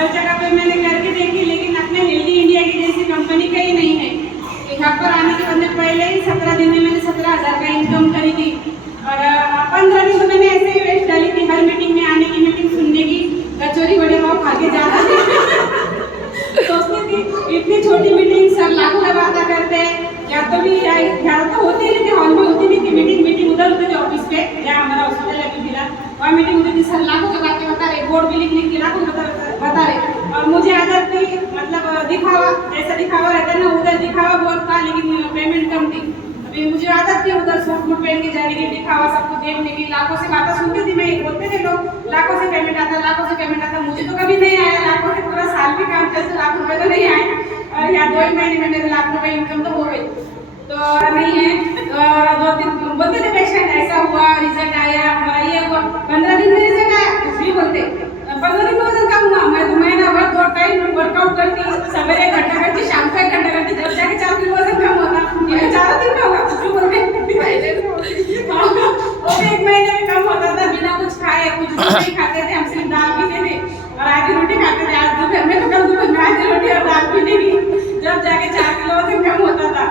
हर जगह पे मैंने करके देखी, लेकिन अपने हेल्दी इंडिया की जैसी कंपनी कहीं नहीं है। यहाँ पर आने के बाद पहले ही 17 दिन में मैंने 17,000 का इनकम करी थी, और 15 दिन तो मैंने ऐसे ही वेस्ट डाली थी। हर मीटिंग में आने की, मीटिंग सुनने की, कचौरी बड़े पाव खा के जाना थी। सोचती थी इतनी छोटी मीटिंग सर लाखों में बातें करते हैं, या तो भी यहाँ तो होती है लेकिन हॉल में होती नहीं थी मीटिंग उधर होती थी ऑफिस पे, जहाँ हमारा हॉस्पिटल अभी मिला वहाँ मीटिंग होती थी। सर लाखों की बातें बता रहे, बोर्ड भी लिख के लाखों बता रहे, और मुझे आदत थी मतलब दिखावा, जैसा दिखावा रहता है ना, उधर दिखावा बहुत था लेकिन पेमेंट कम थी। अभी मुझे आदत थी उधर सूट बूट पहन के जाने की, दिखावा सबको देखने की, लाखों से बातें सुनती थी मैं। बोलते थे लोग लाखों से पेमेंट आता, लाखों से पेमेंट आता, मुझे तो कभी नहीं आया लाखों से। पूरा साल भी काम करते लाख रुपए तो नहीं आए, और यहाँ 2 महीने में मेरे लाख रुपए इनकम तो हो गई, तो नहीं है। और 2 दिन बोलते थे पेशेंट ऐसा हुआ, रिजल्ट आया, हमारा ये हुआ, 15 दिन में रिजल्ट आया, कुछ भी बोलते। 15 दिन में वजन कम हुआ, मैं 2 महीना भर 2 टाइम वर्कआउट करती, सवेरे 1 घंटा करती, शाम को 1 घंटा करती, जब जाके 4 किलो वजन कम होता। ये 4 दिन में होगा, कुछ भी बोलते। वो भी 1 महीने में कम होता था, बिना कुछ खाए, कुछ नहीं खाते थे, हम सिर्फ दाल पीते थे और आधी रोटी खाते थे। आज दोपहर में तो कल दोपहर में आधी रोटी और दाल पीते थी, जब जाके 4 किलो वजन कम होता था।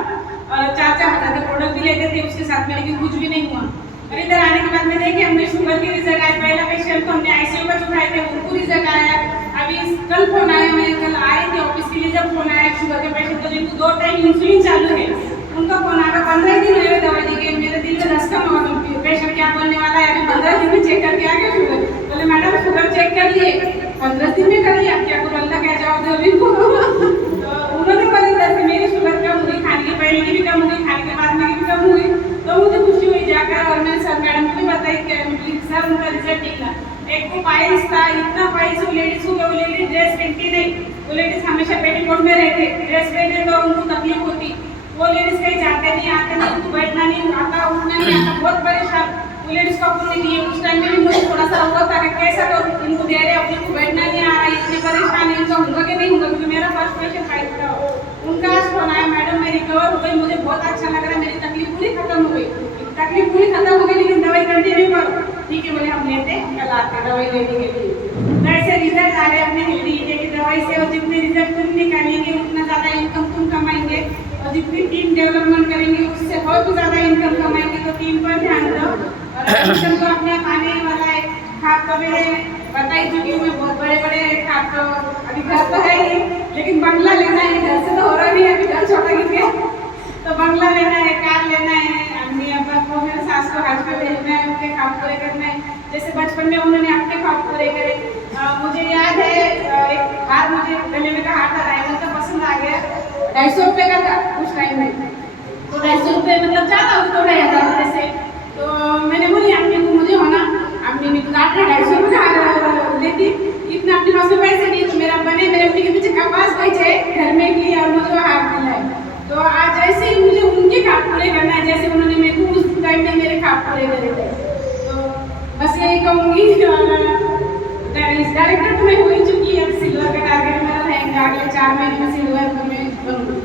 और 4-4 हजार के प्रोडक्ट भी लेते थे उसके साथ में, लेकिन कुछ भी नहीं हुआ। और इधर आने के बाद में देखिए हमने शुगर के रिजल्ट आए, पहला पेशेंट को हमने आईसीयू में उठाए थे, उनको रिजल्ट आया। अभी कल फोन आया, मैं कल आई थी ऑफिस के लिए, जब फोन आया शुगर के पेशेंट को जिनको 2 टाइम इंसुलिन चालू है, उनका फोन आया। 15 दिन हुए दवाई दी गई, मेरे दिल में धक्का लगा, पेशेंट क्या बोलने वाला है, अभी 15 दिन में चेक करके आ गया शुगर। बोले मैडम शुगर चेक कर लिए, 15 दिन में कर लिया, क्या करो अल्लाह क्या जवाब दो अभी को। तो उन्होंने बोली जैसे मेरी शुगर कम हुई, खाने के पहले की भी कम हुई, खाने के बाद में की भी कम हुई, तो मुझे खुशी हुई जाकर। और मैंने सर मैडम को भी बताई कि सर उनका रिजल्ट निकला। एक को पाइल्स था, इतना पाइल्स वो लेडीज को, वो लेडीज ड्रेस पहनती नहीं, वो लेडीज हमेशा पेटीकोट में रहते, ड्रेस पहने तो उनको तकलीफ होती। वो लेडीज कहीं जाते नहीं आते नहीं, उनको बैठना नहीं आता, उठना नहीं आता, बहुत परेशान। वो लेडीज को अपन ने दिए, उस टाइम में भी मुझे थोड़ा सा हुआ था कि कैसा तो इनको दे रहे, अपने को बैठना नहीं आ रहा, इतनी परेशान है, इनका होगा कि नहीं होगा, क्योंकि मेरा फर्स्ट पेशेंट फाइल था। उनका आज फोन आया, मैडम मैं रिकवर हो गई, मुझे बहुत अच्छा लग रहा है, मेरी तकलीफ पूरी खत्म हो गई। तकलीफ पूरी खत्म हो गई लेकिन दवाई कंटिन्यू करो। ठीक है बोले हम लेते, कल आते दवाई लेने के लिए। ऐसे रिजल्ट आ रहे अपने हेल्दी इंडिया की दवाई से, और जितने रिजल्ट तुम निकालेंगे उतना ज़्यादा इनकम तुम कमाएंगे, और जितनी टीम डेवलपमेंट करेंगे उससे बहुत ज़्यादा इनकम कमाएंगे। तो टीम पर ध्यान दो, और इनकम तो अपने आने वाला है। खाद तो मेरे बताई चुकी हूँ मैं, बहुत बड़े बड़े खाद तो अभी घर तो है ही, लेकिन बंगला लेना है, घर से तो हो रहा नहीं है, अभी घर छोटा गिर गया, तो बंगला लेना है, कार लेना है, अम्मी अब्बा को, मेरे सास को हज पे भेजना है, उनके ख्वाब पूरे करना है, जैसे बचपन में उन्होंने अपने ख्वाब पूरे करे। मुझे याद है एक हार, मुझे गले में का हार था, डायमंड का पसंद आ गया, 250 रुपये का था उस टाइम में, तो 250 रुपये मतलब ज़्यादा हो तो 2,000 रुपये से। तो मैंने बोली अम्मी को मुझे होना, अम्मी ने तो 250 रुपये का हार लेती, इतना अपने पास में पैसे नहीं, तो मेरा बने मेरे अम्मी के पीछे कपास बेचे घर में की, और मुझे वो हार दिलाए। तो आज ऐसे ही मुझे उनके ख्वाब पूरे करना है, जैसे उन्होंने मेरे को उस टाइम में मेरे ख्वाब पूरे करे थे। तो बस यही कहूँगी। डायरेक्टर तो मैं हो ही चुकी है, अब सिल्वर का टारगेट मेरा रहेगा, अगले 4 महीने में सिल्वर में बनूँगी।